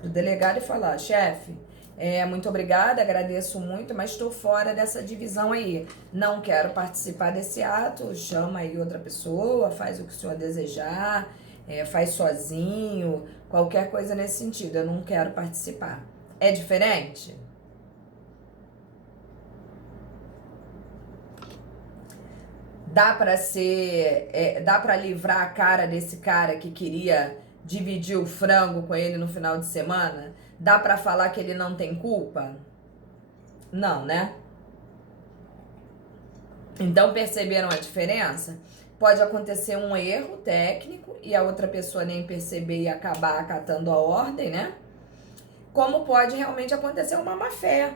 pro delegado e falar, chefe, muito obrigada, agradeço muito, mas estou fora dessa divisão aí. Não quero participar desse ato, chama aí outra pessoa, faz o que o senhor desejar, faz sozinho, qualquer coisa nesse sentido, eu não quero participar. É diferente? Dá pra ser, dá pra livrar a cara desse cara que queria dividir o frango com ele no final de semana? Dá pra falar que ele não tem culpa? Não, né? Então perceberam a diferença? Pode acontecer um erro técnico e a outra pessoa nem perceber e acabar acatando a ordem, né? Como pode realmente acontecer uma má-fé.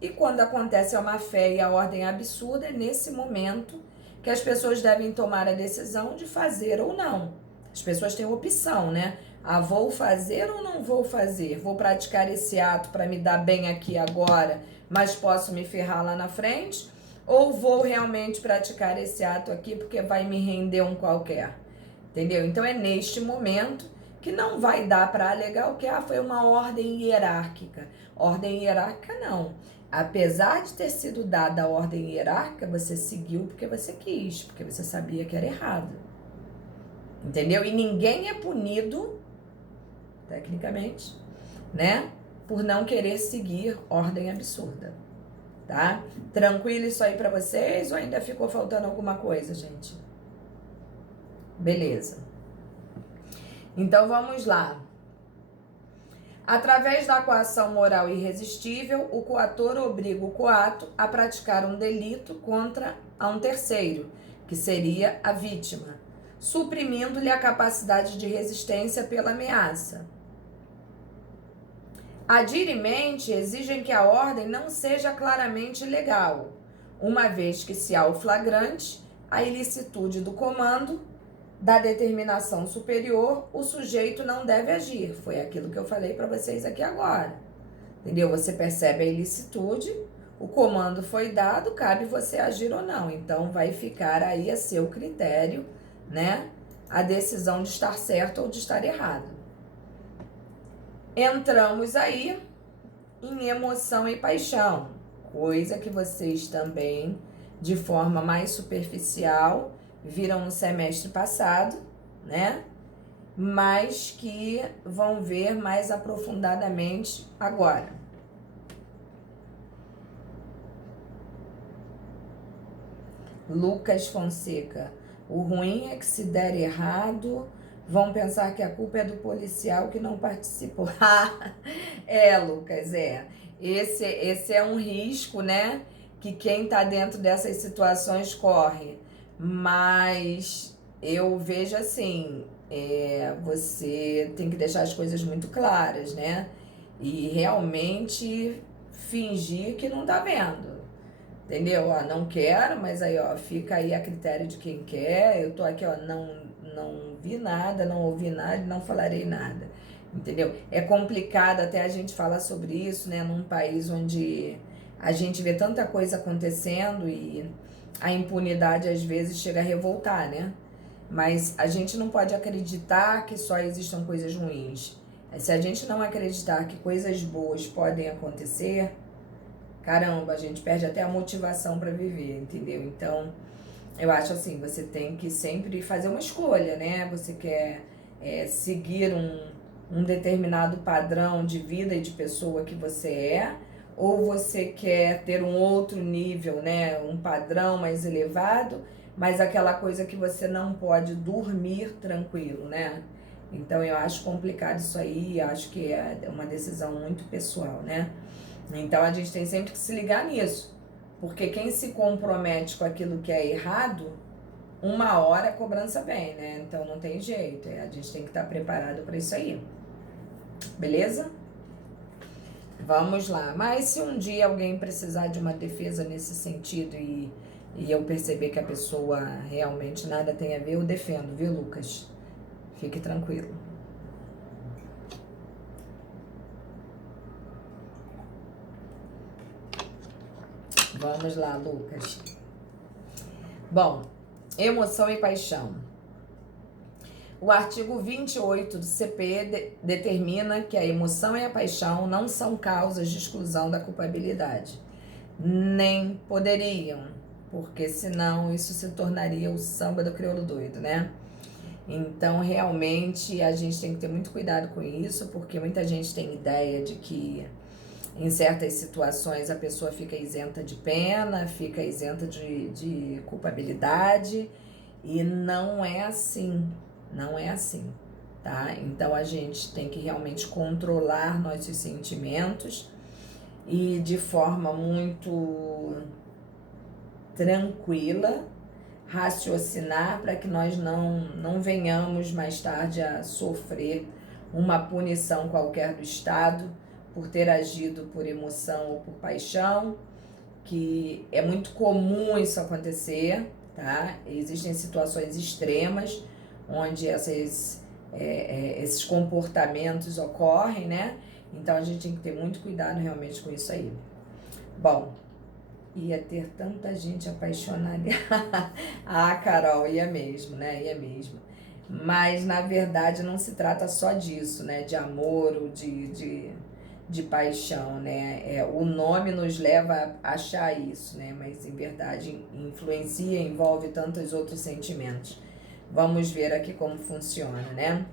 E quando acontece a má-fé e a ordem absurda, é nesse momento que as pessoas devem tomar a decisão de fazer ou não. As pessoas têm opção, né? Ah, vou fazer ou não vou fazer? Vou praticar esse ato para me dar bem aqui agora, mas posso me ferrar lá na frente? Ou vou realmente praticar esse ato aqui porque vai me render um qualquer? Entendeu? Então é neste momento que não vai dar para alegar o que foi uma ordem hierárquica. Ordem hierárquica não. Apesar de ter sido dada a ordem hierárquica, você seguiu porque você quis, porque você sabia que era errado. Entendeu? E ninguém é punido, tecnicamente, né? Por não querer seguir ordem absurda. Tá? Tranquilo isso aí pra vocês ou ainda ficou faltando alguma coisa, gente? Beleza. Então vamos lá. Através da coação moral irresistível, o coator obriga o coato a praticar um delito contra um terceiro, que seria a vítima, suprimindo-lhe a capacidade de resistência pela ameaça. A dirimente exigem que a ordem não seja claramente legal, uma vez que, se há o flagrante, a ilicitude do comando, da determinação superior, o sujeito não deve agir. Foi aquilo que eu falei para vocês aqui agora. Entendeu? Você percebe a ilicitude, o comando foi dado, cabe você agir ou não. Então, vai ficar aí a seu critério, né? A decisão de estar certo ou de estar errado. Entramos aí em emoção e paixão, coisa que vocês também, de forma mais superficial, viram no semestre passado, né? Mas que vão ver mais aprofundadamente agora. Lucas Fonseca. O ruim é que, se der errado, vão pensar que a culpa é do policial que não participou. Lucas, Esse é um risco, né? Que quem tá dentro dessas situações corre. Mas eu vejo assim, você tem que deixar as coisas muito claras, né? E realmente fingir que não tá vendo. Entendeu? Ó, não quero, mas aí, ó, fica aí a critério de quem quer. Eu tô aqui, ó, não vi nada, não ouvi nada, não falarei nada. Entendeu? É complicado até a gente falar sobre isso, né? Num país onde a gente vê tanta coisa acontecendo e a impunidade às vezes chega a revoltar, né? Mas a gente não pode acreditar que só existam coisas ruins. Se a gente não acreditar que coisas boas podem acontecer, caramba, a gente perde até a motivação para viver, entendeu? Então, eu acho assim, você tem que sempre fazer uma escolha, né? Você quer seguir um determinado padrão de vida e de pessoa que você é, ou você quer ter um outro nível, né? Um padrão mais elevado, mas aquela coisa que você não pode dormir tranquilo, né? Então, eu acho complicado isso aí, acho que é uma decisão muito pessoal, né? Então, a gente tem sempre que se ligar nisso, porque quem se compromete com aquilo que é errado, uma hora a cobrança vem, né? Então, não tem jeito, a gente tem que estar preparado para isso aí. Beleza? Vamos lá. Mas se um dia alguém precisar de uma defesa nesse sentido e eu perceber que a pessoa realmente nada tem a ver, eu defendo, viu, Lucas? Fique tranquilo. Vamos lá, Lucas. Bom, emoção e paixão. O artigo 28 do CP determina que a emoção e a paixão não são causas de exclusão da culpabilidade. Nem poderiam, porque senão isso se tornaria o samba do crioulo doido, né? Então, realmente, a gente tem que ter muito cuidado com isso, porque muita gente tem ideia de que em certas situações a pessoa fica isenta de pena, fica isenta de culpabilidade, e não é assim, não é assim, tá? Então a gente tem que realmente controlar nossos sentimentos e de forma muito tranquila raciocinar para que nós não venhamos mais tarde a sofrer uma punição qualquer do Estado por ter agido por emoção ou por paixão, que é muito comum isso acontecer, tá? Existem situações extremas onde esses comportamentos ocorrem, né? Então a gente tem que ter muito cuidado realmente com isso aí. Bom, ia ter tanta gente apaixonada. Ah, Carol, ia mesmo, né? Ia mesmo. Mas, na verdade, não se trata só disso, né? De amor ou de paixão, né? O nome nos leva a achar isso, né? Mas, em verdade, influencia, envolve tantos outros sentimentos. Vamos ver aqui como funciona, né?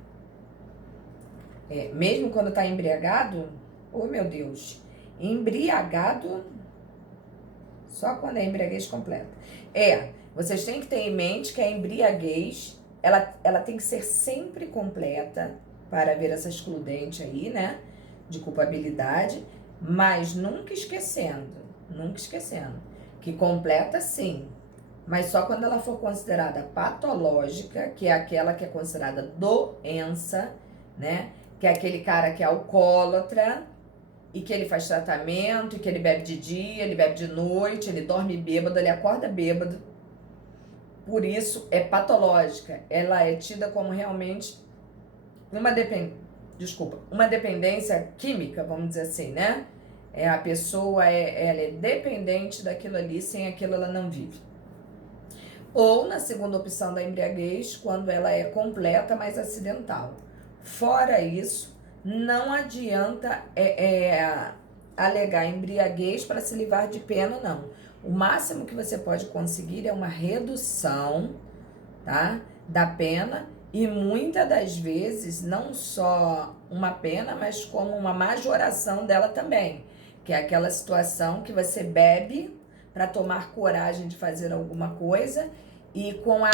Mesmo quando tá embriagado, oh meu Deus, embriagado só quando é embriaguez completa. Vocês têm que ter em mente que a embriaguez, ela tem que ser sempre completa para haver essa excludente aí, né, de culpabilidade, mas nunca esquecendo, que completa sim, mas só quando ela for considerada patológica, que é aquela que é considerada doença, né, que é aquele cara que é alcoólatra, e que ele faz tratamento, e que ele bebe de dia, ele bebe de noite, ele dorme bêbado, ele acorda bêbado. Por isso, é patológica. Ela é tida como realmente uma dependência química, vamos dizer assim, né? A pessoa ela é dependente daquilo ali, sem aquilo ela não vive. Ou, na segunda opção da embriaguez, quando ela é completa, mas acidental. Fora isso, não adianta alegar embriaguez para se livrar de pena, não. O máximo que você pode conseguir é uma redução, tá, da pena, e muitas das vezes não só uma pena, mas como uma majoração dela também, que é aquela situação que você bebe para tomar coragem de fazer alguma coisa e com a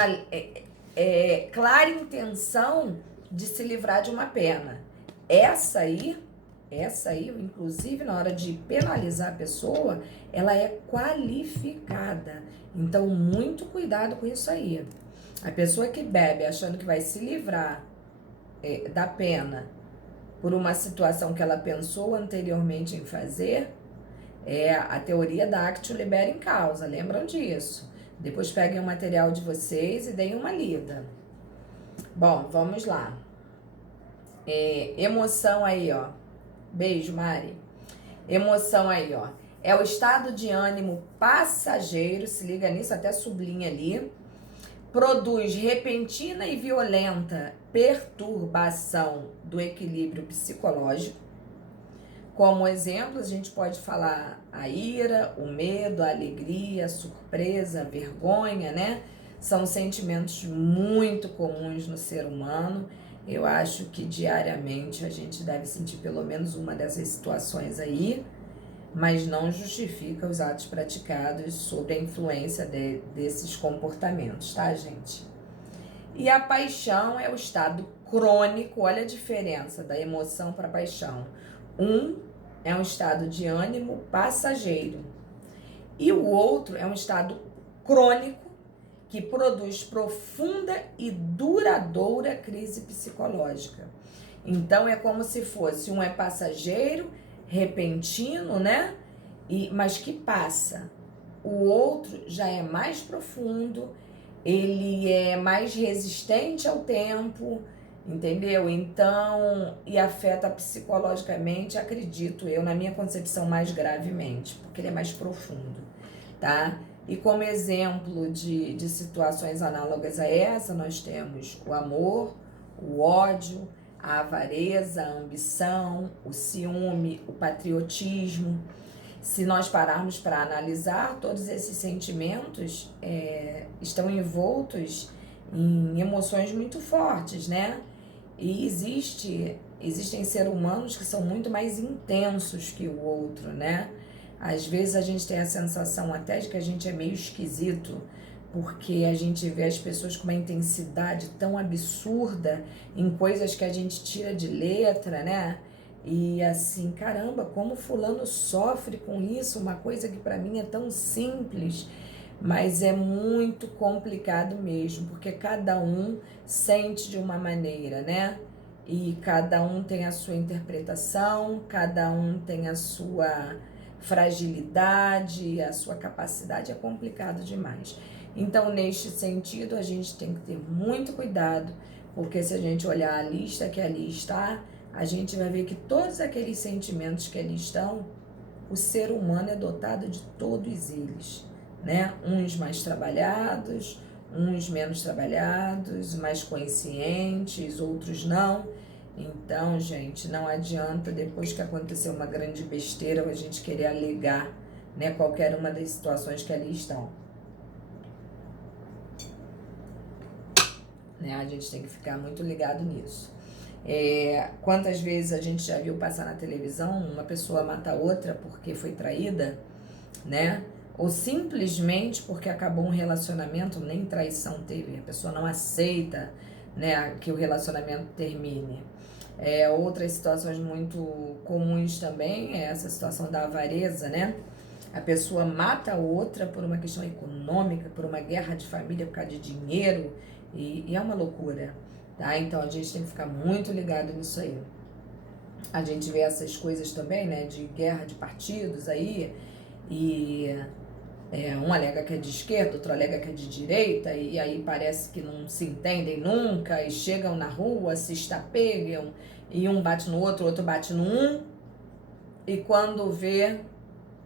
clara intenção de se livrar de uma pena. Essa aí, inclusive na hora de penalizar a pessoa, ela é qualificada. Então, muito cuidado com isso aí. A pessoa que bebe achando que vai se livrar da pena por uma situação que ela pensou anteriormente em fazer, a teoria da actio libera in causa, lembram disso? Depois peguem o material de vocês e deem uma lida. Bom, vamos lá. Emoção aí, ó. Beijo, Mari. Emoção aí, ó. É o estado de ânimo passageiro, se liga nisso, até sublinha ali. Produz repentina e violenta perturbação do equilíbrio psicológico. Como exemplo, a gente pode falar a ira, o medo, a alegria, a surpresa, a vergonha, né? São sentimentos muito comuns no ser humano. Eu acho que diariamente a gente deve sentir pelo menos uma dessas situações aí, mas não justifica os atos praticados sob a influência desses comportamentos, tá, gente? E a paixão é o estado crônico, olha a diferença da emoção para a paixão. É um estado de ânimo passageiro e o outro é um estado crônico que produz profunda e duradoura crise psicológica. Então é como se fosse um é passageiro, repentino, né? Mas que passa. O outro já é mais profundo, ele é mais resistente ao tempo, entendeu? Então, e afeta psicologicamente, acredito eu, na minha concepção, mais gravemente, porque ele é mais profundo, tá? E como exemplo de situações análogas a essa, nós temos o amor, o ódio, a avareza, a ambição, o ciúme, o patriotismo. Se nós pararmos para analisar, todos esses sentimentos estão envoltos em emoções muito fortes, né? E existem seres humanos que são muito mais intensos que o outro, né? Às vezes a gente tem a sensação até de que a gente é meio esquisito, porque a gente vê as pessoas com uma intensidade tão absurda em coisas que a gente tira de letra, né? E assim, caramba, como fulano sofre com isso, uma coisa que para mim é tão simples, mas é muito complicado mesmo, porque cada um sente de uma maneira, né? E cada um tem a sua interpretação, cada um tem a sua fragilidade, a sua capacidade, é complicado demais. Então, neste sentido, a gente tem que ter muito cuidado, porque se a gente olhar a lista que ali está, a gente vai ver que todos aqueles sentimentos que ali estão, o ser humano é dotado de todos eles, né? Uns mais trabalhados, uns menos trabalhados, mais conscientes, outros não. Então, gente, não adianta depois que aconteceu uma grande besteira a gente querer alegar, né, qualquer uma das situações que ali estão. Né? A gente tem que ficar muito ligado nisso. Quantas vezes a gente já viu passar na televisão uma pessoa mata outra porque foi traída, né? Ou simplesmente porque acabou um relacionamento, nem traição teve, a pessoa não aceita, né, que o relacionamento termine. Outras situações muito comuns também é essa situação da avareza, né? A pessoa mata a outra por uma questão econômica, por uma guerra de família, por causa de dinheiro, e é uma loucura, tá? Então a gente tem que ficar muito ligado nisso aí. A gente vê essas coisas também, né, de guerra de partidos aí, e um alega que é de esquerda, outro alega que é de direita, e aí parece que não se entendem nunca, e chegam na rua, se estapegam, e um bate no outro, o outro bate no um, e quando vê,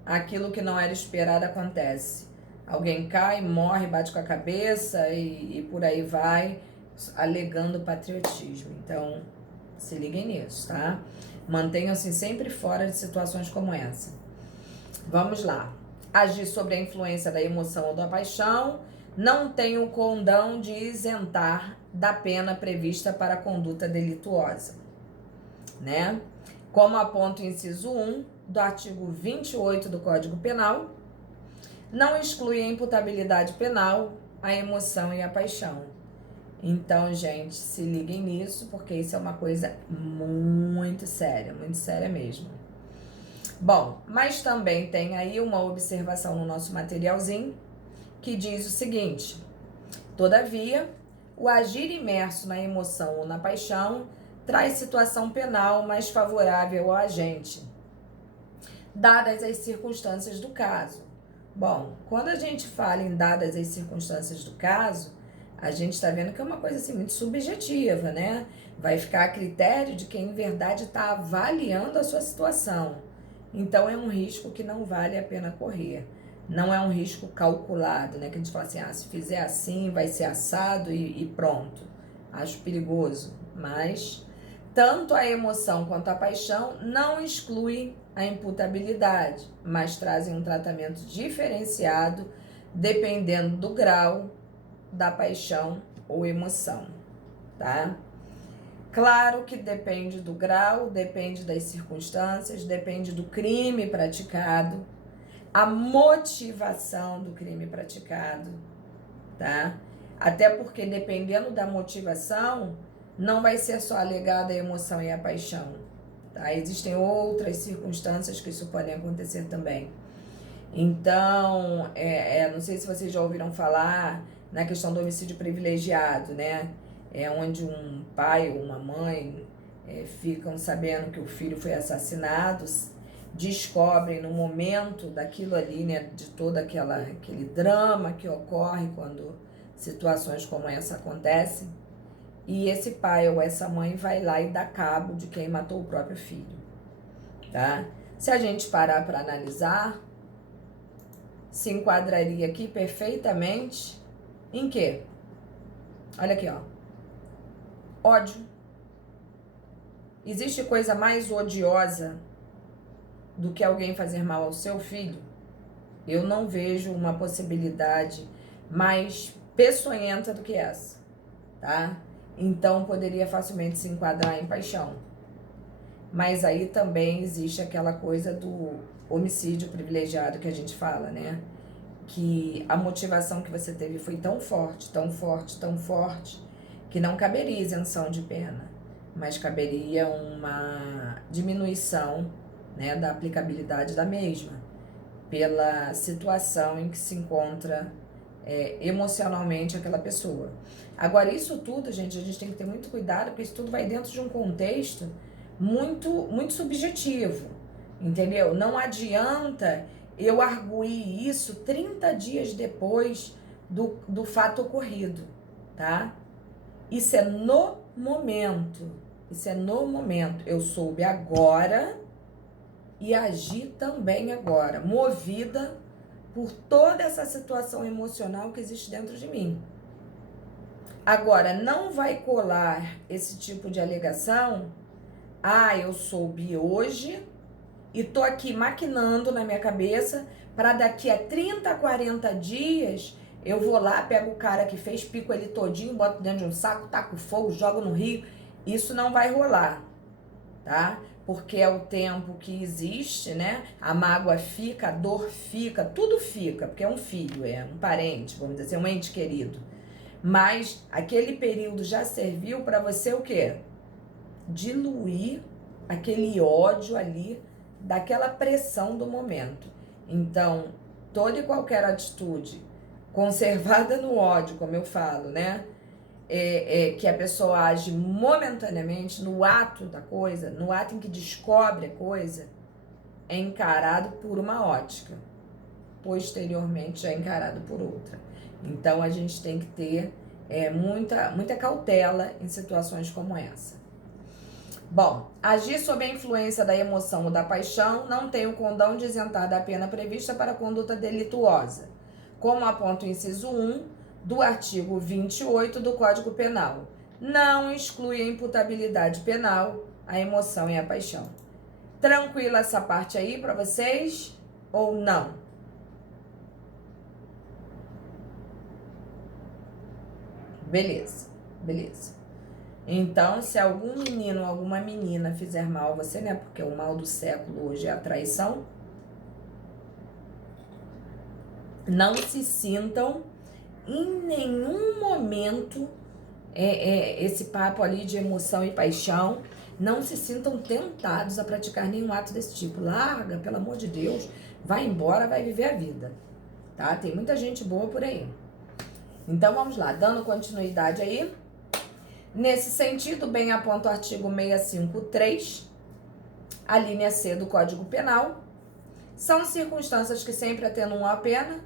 aquilo que não era esperado acontece. Alguém cai, morre, bate com a cabeça e por aí vai, alegando patriotismo. Então, se liguem nisso, tá? Mantenham-se sempre fora de situações como essa. Vamos lá. Agir sobre a influência da emoção ou da paixão não tem o condão de isentar da pena prevista para a conduta delituosa, né? Como aponta o inciso 1 do artigo 28 do Código Penal, não exclui a imputabilidade penal a emoção e a paixão. Então, gente, se liguem nisso, porque isso é uma coisa muito séria mesmo. Bom, mas também tem aí uma observação no nosso materialzinho que diz o seguinte: todavia, o agir imerso na emoção ou na paixão traz situação penal mais favorável ao agente, dadas as circunstâncias do caso. Bom, quando a gente fala em dadas as circunstâncias do caso, a gente está vendo que é uma coisa assim muito subjetiva, né? Vai ficar a critério de quem em verdade está avaliando a sua situação. Então é um risco que não vale a pena correr. Não é um risco calculado, né? Que a gente fala assim, se fizer assim, vai ser assado e pronto. Acho perigoso, mas tanto a emoção quanto a paixão não excluem a imputabilidade, mas trazem um tratamento diferenciado dependendo do grau da paixão ou emoção, tá? Claro que depende do grau, depende das circunstâncias, depende do crime praticado, a motivação do crime praticado, tá? Até porque dependendo da motivação, não vai ser só alegada a emoção e a paixão, tá? Existem outras circunstâncias que isso pode acontecer também. Então, não sei se vocês já ouviram falar na questão do homicídio privilegiado, né? Onde um pai ou uma mãe ficam sabendo que o filho foi assassinado, descobrem no momento daquilo ali, né, de todo aquele drama que ocorre quando situações como essa acontecem, e esse pai ou essa mãe vai lá e dá cabo de quem matou o próprio filho, tá? Se a gente parar para analisar, se enquadraria aqui perfeitamente em quê? Olha aqui, ó. ódio. Existe coisa mais odiosa do que alguém fazer mal ao seu filho? Eu não vejo uma possibilidade mais peçonhenta do que essa, tá? Então poderia facilmente se enquadrar em paixão. Mas aí também existe aquela coisa do homicídio privilegiado que a gente fala, né? Que a motivação que você teve foi tão forte, tão forte, tão forte, que não caberia isenção de pena, mas caberia uma diminuição, né, da aplicabilidade da mesma, pela situação em que se encontra emocionalmente aquela pessoa. Agora, isso tudo, gente, a gente tem que ter muito cuidado, porque isso tudo vai dentro de um contexto muito subjetivo, entendeu? Não adianta eu arguir isso 30 dias depois do fato ocorrido, tá? Isso é no momento, isso é no momento. Eu soube agora e agi também agora, movida por toda essa situação emocional que existe dentro de mim. Agora, não vai colar esse tipo de alegação, eu soube hoje e tô aqui maquinando na minha cabeça para daqui a 30, 40 dias eu vou lá, pego o cara que fez, pico ele todinho, boto dentro de um saco, taco fogo, jogo no rio. Isso não vai rolar, tá? Porque é o tempo que existe, né? A mágoa fica, a dor fica, tudo fica, porque é um filho, é um parente, vamos dizer assim, um ente querido. Mas aquele período já serviu para você o quê? Diluir aquele ódio ali, daquela pressão do momento. Então, toda e qualquer atitude conservada no ódio, como eu falo, né? Que a pessoa age momentaneamente no ato da coisa, no ato em que descobre a coisa, é encarado por uma ótica, posteriormente já é encarado por outra. Então a gente tem que ter muita cautela em situações como essa. Bom, agir sob a influência da emoção ou da paixão não tem o condão de isentar da pena prevista para conduta delituosa, como aponta o inciso 1 do artigo 28 do Código Penal. Não exclui a imputabilidade penal a emoção e a paixão. Tranquila essa parte aí para vocês ou não? Beleza, beleza. Então, se algum menino ou alguma menina fizer mal a você, né? Porque o mal do século hoje é a traição. Não se sintam em nenhum momento esse papo ali de emoção e paixão. Não se sintam tentados a praticar nenhum ato desse tipo. Larga, pelo amor de Deus, vai embora, vai viver a vida, tá? Tem muita gente boa por aí. Então, vamos lá, dando continuidade aí. Nesse sentido, bem aponta o artigo 653, a linha C do Código Penal. São circunstâncias que sempre atenuam a pena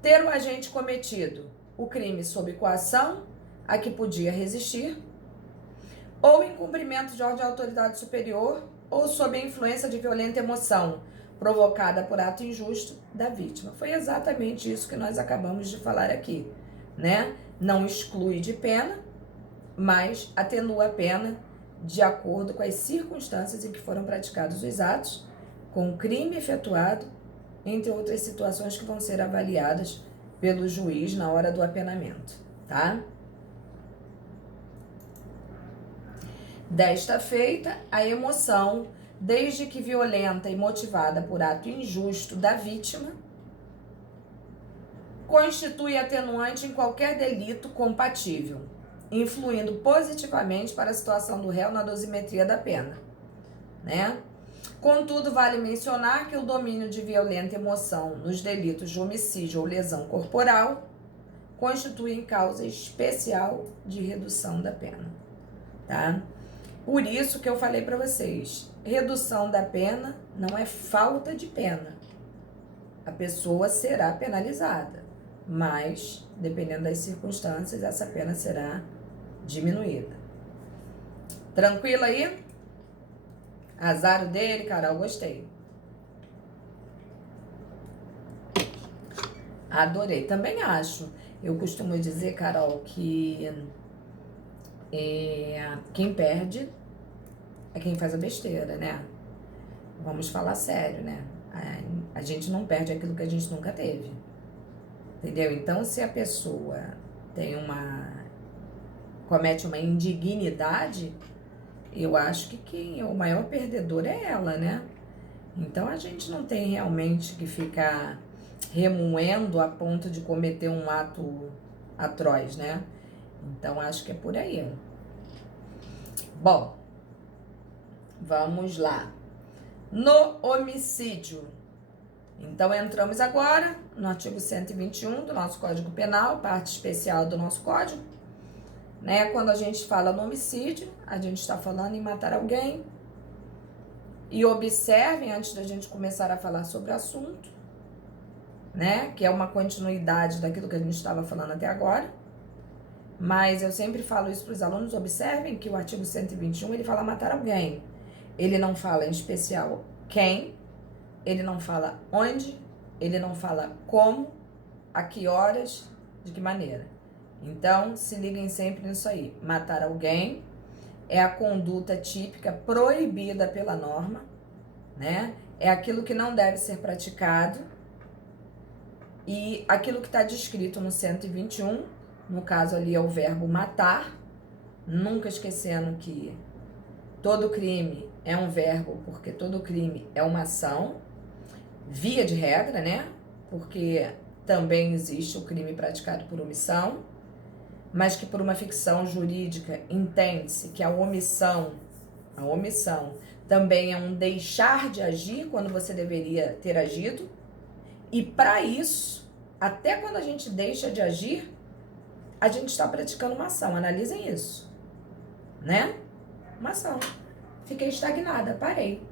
ter o agente cometido o crime sob coação a que podia resistir, ou em cumprimento de ordem de autoridade superior, ou sob a influência de violenta emoção provocada por ato injusto da vítima. Foi exatamente isso que nós acabamos de falar aqui, né? Não exclui de pena, mas atenua a pena de acordo com as circunstâncias em que foram praticados os atos, com o crime efetuado, entre outras situações que vão ser avaliadas pelo juiz na hora do apenamento, tá? Desta feita, a emoção, desde que violenta e motivada por ato injusto da vítima, constitui atenuante em qualquer delito compatível, influindo positivamente para a situação do réu na dosimetria da pena, né? Contudo, vale mencionar que o domínio de violenta emoção nos delitos de homicídio ou lesão corporal constitui causa especial de redução da pena, tá? Por isso que eu falei para vocês, redução da pena não é falta de pena. A pessoa será penalizada, mas, dependendo das circunstâncias, essa pena será diminuída. Tranquilo aí? Azar o dele, Carol, gostei. Adorei, também acho. Eu costumo dizer, Carol, que Quem perde é quem faz a besteira, né? Vamos falar sério, né? A gente não perde aquilo que a gente nunca teve. Entendeu? Então, se a pessoa comete uma indignidade, eu acho que o maior perdedor é ela, né? Então, a gente não tem realmente que ficar remoendo a ponto de cometer um ato atroz, né? Então, acho que é por aí. Bom, vamos lá. No homicídio. Então, entramos agora no artigo 121 do nosso Código Penal, parte especial do nosso Código. Né? Quando a gente fala no homicídio, a gente está falando em matar alguém. E observem, antes da gente começar a falar sobre o assunto, né? Que é uma continuidade daquilo que a gente estava falando até agora. Mas eu sempre falo isso para os alunos, observem que o artigo 121, ele fala matar alguém. Ele não fala em especial quem, ele não fala onde, ele não fala como, a que horas, de que maneira. Então, se liguem sempre nisso aí. Matar alguém é a conduta típica proibida pela norma, né? É aquilo que não deve ser praticado. E aquilo que está descrito no 121, no caso ali é o verbo matar, nunca esquecendo que todo crime é um verbo, porque todo crime é uma ação, via de regra, né? Porque também existe o crime praticado por omissão, mas que por uma ficção jurídica entende-se que a omissão também é um deixar de agir quando você deveria ter agido. E para isso, até quando a gente deixa de agir, a gente está praticando uma ação. Analisem isso, né? Uma ação. Fiquei estagnada, parei.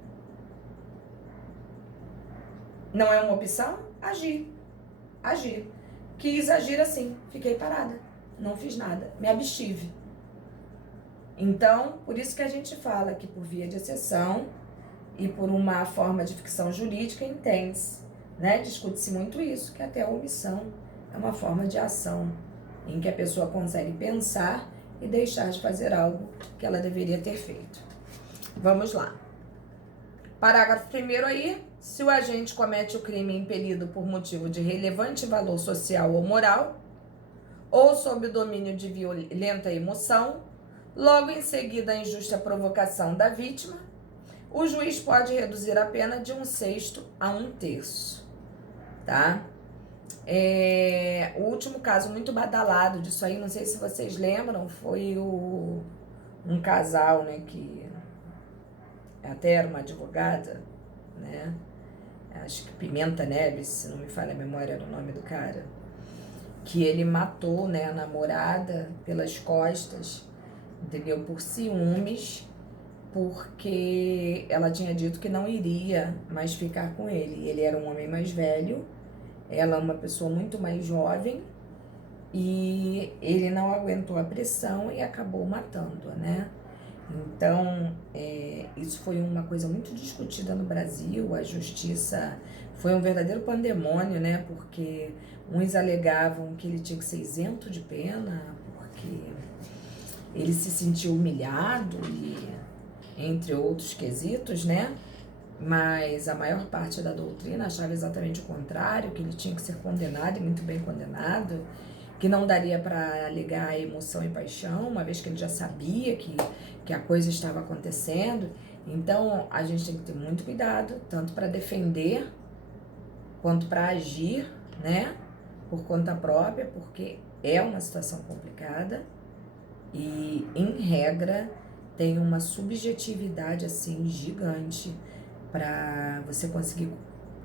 Não é uma opção? Agir. Quis agir assim, fiquei parada. Não fiz nada, me abstive. Então, por isso que a gente fala que por via de exceção e por uma forma de ficção jurídica, entende-se, né? Discute-se muito isso, que até a omissão é uma forma de ação em que a pessoa consegue pensar e deixar de fazer algo que ela deveria ter feito. Vamos lá. Parágrafo 1º aí, se o agente comete o crime impelido por motivo de relevante valor social ou moral, ou sob o domínio de violenta emoção, logo em seguida a injusta provocação da vítima, o juiz pode reduzir a pena de 1/6 a 1/3, tá? O último caso muito badalado disso aí, não sei se vocês lembram, foi um casal, né, que até era uma advogada, né? Acho que Pimenta Neves, se não me falha a memória, era o nome do cara. Que ele matou, né, a namorada pelas costas, entendeu? Por ciúmes, porque ela tinha dito que não iria mais ficar com ele. Ele era um homem mais velho, ela uma pessoa muito mais jovem, e ele não aguentou a pressão e acabou matando-a, né? Então, isso foi uma coisa muito discutida no Brasil. A justiça foi um verdadeiro pandemônio, né? Porque uns alegavam que ele tinha que ser isento de pena, porque ele se sentiu humilhado, e entre outros quesitos, né? Mas a maior parte da doutrina achava exatamente o contrário, que ele tinha que ser condenado, e muito bem condenado, que não daria para alegar emoção e paixão, uma vez que ele já sabia que a coisa estava acontecendo. Então, a gente tem que ter muito cuidado, tanto para defender, quanto para agir, né, por conta própria, porque é uma situação complicada e, em regra, tem uma subjetividade, assim, gigante para você conseguir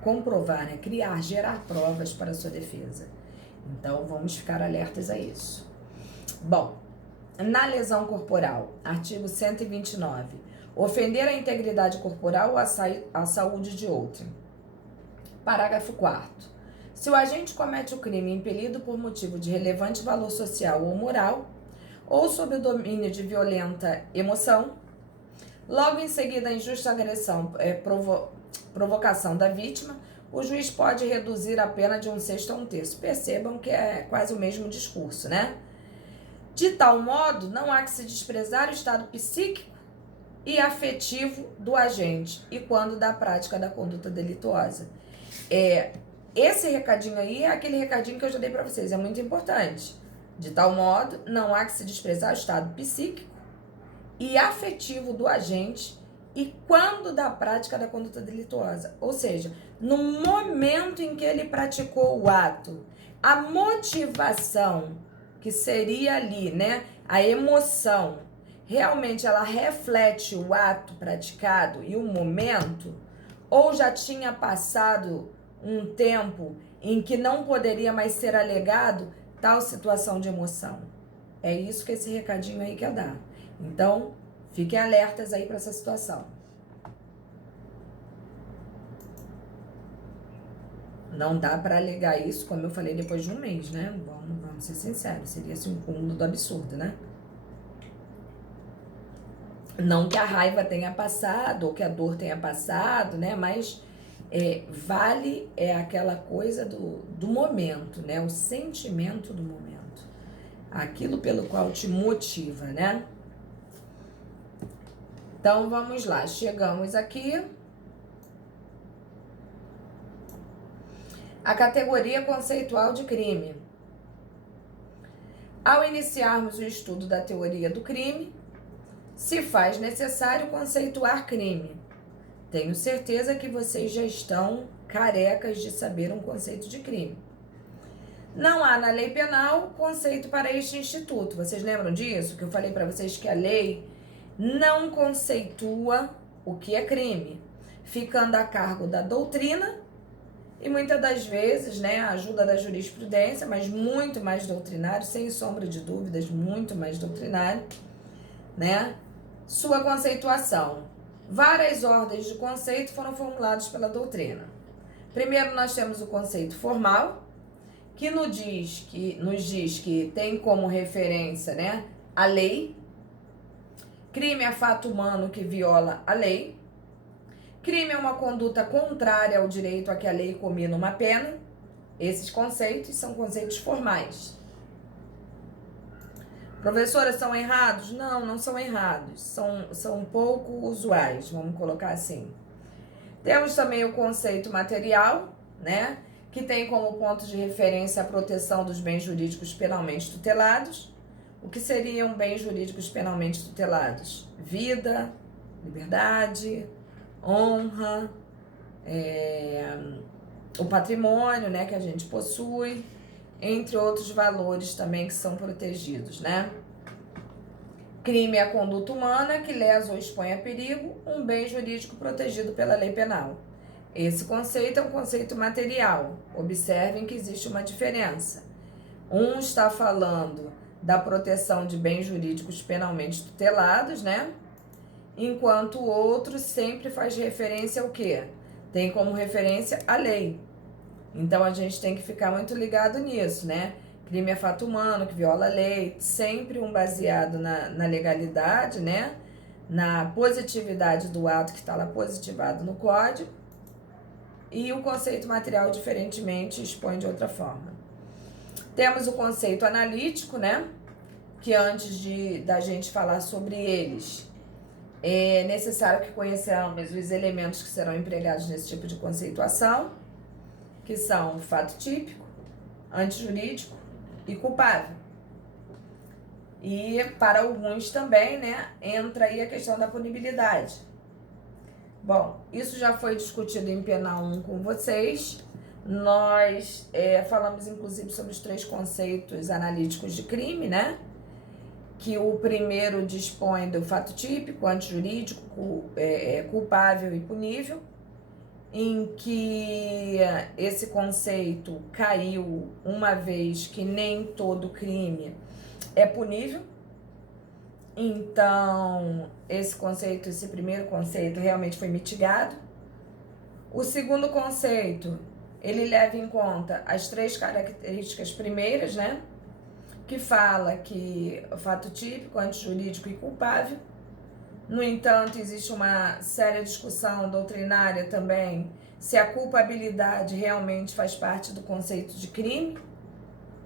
comprovar, né, gerar provas para a sua defesa. Então, vamos ficar alertas a isso. Bom, na lesão corporal, artigo 129, ofender a integridade corporal ou a saúde de outrem. Parágrafo 4º. Se o agente comete o crime impelido por motivo de relevante valor social ou moral, ou sob o domínio de violenta emoção, logo em seguida a injusta agressão, provocação da vítima, o juiz pode reduzir a pena de 1/6 a 1/3. Percebam que é quase o mesmo discurso, né? De tal modo, não há que se desprezar o estado psíquico e afetivo do agente e quando da prática da conduta delituosa. Esse recadinho aí é aquele recadinho que eu já dei para vocês, é muito importante. De tal modo, não há que se desprezar o estado psíquico e afetivo do agente e quando da prática da conduta delituosa. Ou seja, no momento em que ele praticou o ato, a motivação, que seria ali, né, a emoção, realmente ela reflete o ato praticado e o momento, ou já tinha passado um tempo em que não poderia mais ser alegado tal situação de emoção. É isso que esse recadinho aí quer dar. Então, fiquem alertas aí para essa situação. Não dá para alegar isso, como eu falei, depois de um mês, né? Vamos ser sinceros, seria assim um cúmulo do absurdo, né? Não que a raiva tenha passado ou que a dor tenha passado, né? Mas vale aquela coisa do momento, né? O sentimento do momento. Aquilo pelo qual te motiva, né? Então, vamos lá. Chegamos aqui. A categoria conceitual de crime. Ao iniciarmos o estudo da teoria do crime, se faz necessário conceituar crime. Tenho certeza que vocês já estão carecas de saber um conceito de crime. Não há na lei penal conceito para este instituto. Vocês lembram disso? Que eu falei para vocês que a lei não conceitua o que é crime, ficando a cargo da doutrina e muitas das vezes, né, a ajuda da jurisprudência, mas muito mais doutrinário, sem sombra de dúvidas, muito mais doutrinário, né? Sua conceituação. Várias ordens de conceito foram formuladas pela doutrina. Primeiro nós temos o conceito formal, que nos diz que tem como referência, né, a lei. Crime é fato humano que viola a lei. Crime é uma conduta contrária ao direito a que a lei comina uma pena. Esses conceitos são conceitos formais. Professora, são errados? Não, não são errados. São pouco usuais, vamos colocar assim. Temos também o conceito material, né? Que tem como ponto de referência a proteção dos bens jurídicos penalmente tutelados. O que seriam bens jurídicos penalmente tutelados? Vida, liberdade, honra, o patrimônio, né, que a gente possui, entre outros valores também que são protegidos, né? Crime é a conduta humana que lesa ou expõe a perigo um bem jurídico protegido pela lei penal. Esse conceito é um conceito material. Observem que existe uma diferença. Um está falando da proteção de bens jurídicos penalmente tutelados, né? Enquanto o outro sempre faz referência ao quê? Tem como referência a lei. Então, a gente tem que ficar muito ligado nisso, né? Crime é fato humano que viola a lei, sempre um baseado na legalidade, né? Na positividade do ato que está lá positivado no código. E o conceito material, diferentemente, expõe de outra forma. Temos o conceito analítico, né? Que antes da gente falar sobre eles, é necessário que conheçamos os elementos que serão empregados nesse tipo de conceituação, que são fato típico, antijurídico e culpável. E para alguns também, né, entra aí a questão da punibilidade. Bom, isso já foi discutido em Penal 1 com vocês. Nós falamos inclusive sobre os 3 conceitos analíticos de crime, né? Que o primeiro dispõe do fato típico, antijurídico, culpável e punível, em que esse conceito caiu uma vez que nem todo crime é punível. Então, esse primeiro conceito realmente foi mitigado. O segundo conceito, ele leva em conta as 3 características primeiras, né? Que fala que o fato típico, antijurídico e culpável. No entanto, existe uma séria discussão doutrinária também se a culpabilidade realmente faz parte do conceito de crime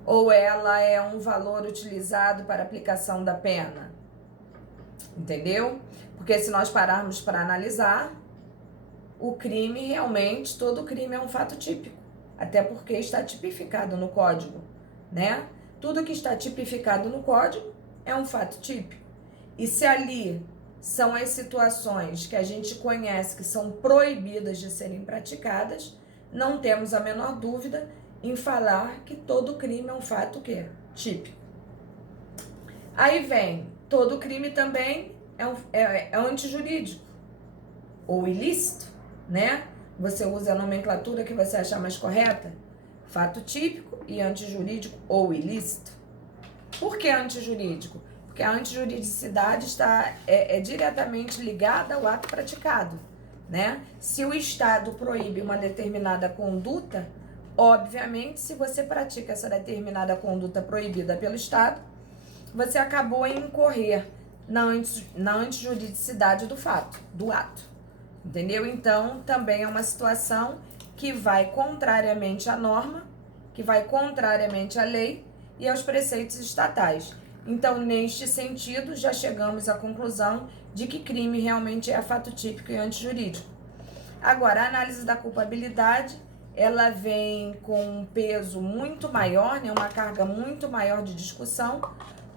ou ela é um valor utilizado para aplicação da pena? Entendeu? Porque se nós pararmos para analisar, o crime realmente, todo crime é um fato típico, até porque está tipificado no código, né? Tudo que está tipificado no código é um fato típico. E se ali são as situações que a gente conhece que são proibidas de serem praticadas, não temos a menor dúvida em falar que todo crime é um fato o quê? Típico. Aí vem, todo crime também é antijurídico ou ilícito, né? Você usa a nomenclatura que você achar mais correta. Fato típico e antijurídico ou ilícito. Por que antijurídico? Porque a antijuridicidade é diretamente ligada ao ato praticado, né? Se o Estado proíbe uma determinada conduta, obviamente, se você pratica essa determinada conduta proibida pelo Estado, você acabou em incorrer na antijuridicidade do fato, do ato, entendeu? Então, também é uma situação que vai contrariamente à norma, que vai contrariamente à lei e aos preceitos estatais. Então, neste sentido, já chegamos à conclusão de que crime realmente é fato típico e antijurídico. Agora, a análise da culpabilidade, ela vem com um peso muito maior, né, uma carga muito maior de discussão,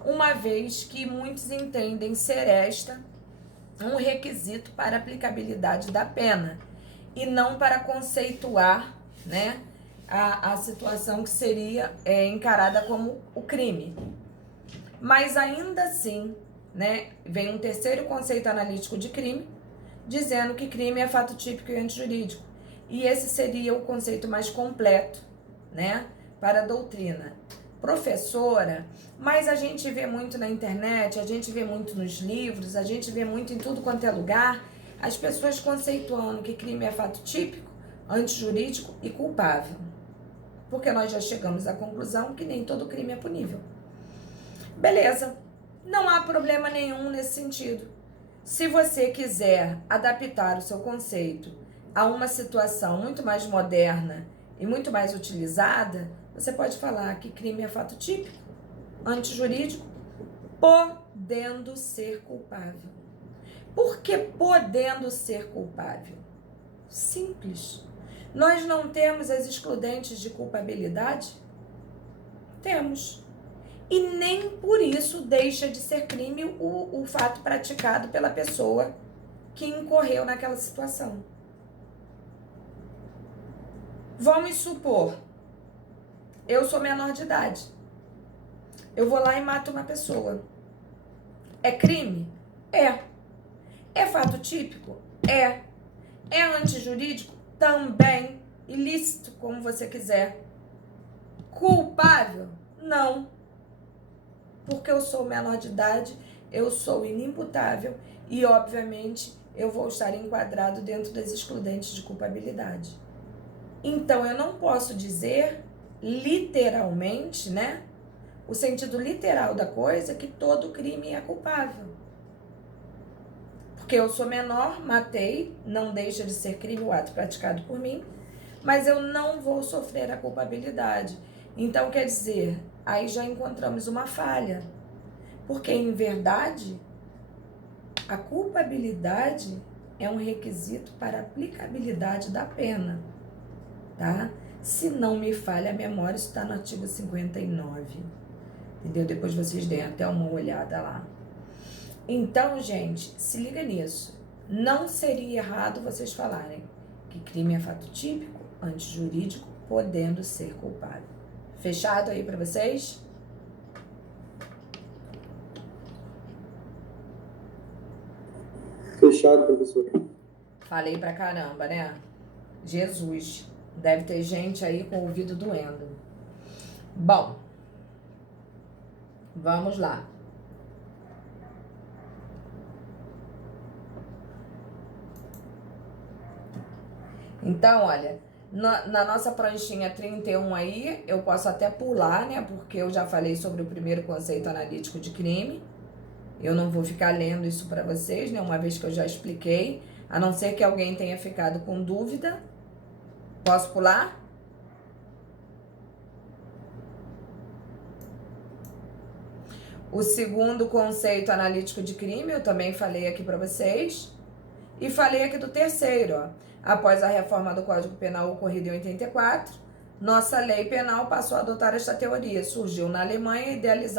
uma vez que muitos entendem ser esta um requisito para aplicabilidade da pena e não para conceituar, né, a situação que seria encarada como o crime. Mas ainda assim, né, vem um terceiro conceito analítico de crime, dizendo que crime é fato típico e antijurídico. E esse seria o conceito mais completo, né, para a doutrina. Professora, mas a gente vê muito na internet, a gente vê muito nos livros, a gente vê muito em tudo quanto é lugar, as pessoas conceituando que crime é fato típico, antijurídico e culpável. Porque nós já chegamos à conclusão que nem todo crime é punível. Beleza, não há problema nenhum nesse sentido. Se você quiser adaptar o seu conceito a uma situação muito mais moderna e muito mais utilizada, você pode falar que crime é fato típico, antijurídico, podendo ser culpável. Por que podendo ser culpável? Simples. Nós não temos as excludentes de culpabilidade? Temos. E nem por isso deixa de ser crime o fato praticado pela pessoa que incorreu naquela situação. Vamos supor, eu sou menor de idade. Eu vou lá e mato uma pessoa. É crime? É. É fato típico? É. É antijurídico? Também. Ilícito, como você quiser. Culpável? Não. Porque eu sou menor de idade, eu sou inimputável e, obviamente, eu vou estar enquadrado dentro das excludentes de culpabilidade. Então, eu não posso dizer literalmente, né? O sentido literal da coisa é que todo crime é culpável. Porque eu sou menor, matei, não deixa de ser crime o ato praticado por mim, mas eu não vou sofrer a culpabilidade. Então, quer dizer, aí já encontramos uma falha. Porque, em verdade, a culpabilidade é um requisito para a aplicabilidade da pena, tá? Se não me falha a memória, isso está no artigo 59, entendeu? Depois vocês deem até uma olhada lá. Então, gente, se liga nisso. Não seria errado vocês falarem que crime é fato típico, antijurídico, podendo ser culpado. Fechado aí para vocês? Fechado, professor. Falei pra caramba, né? Jesus, deve ter gente aí com o ouvido doendo. Bom, vamos lá. Então, olha, na nossa pranchinha 31 aí, eu posso até pular, né? Porque eu já falei sobre o primeiro conceito analítico de crime. Eu não vou ficar lendo isso para vocês, né? Uma vez que eu já expliquei. A não ser que alguém tenha ficado com dúvida. Posso pular? O segundo conceito analítico de crime, eu também falei aqui para vocês. E falei aqui do terceiro, ó. Após a reforma do Código Penal ocorrida em 84, nossa lei penal passou a adotar esta teoria. Surgiu na Alemanha, idealizada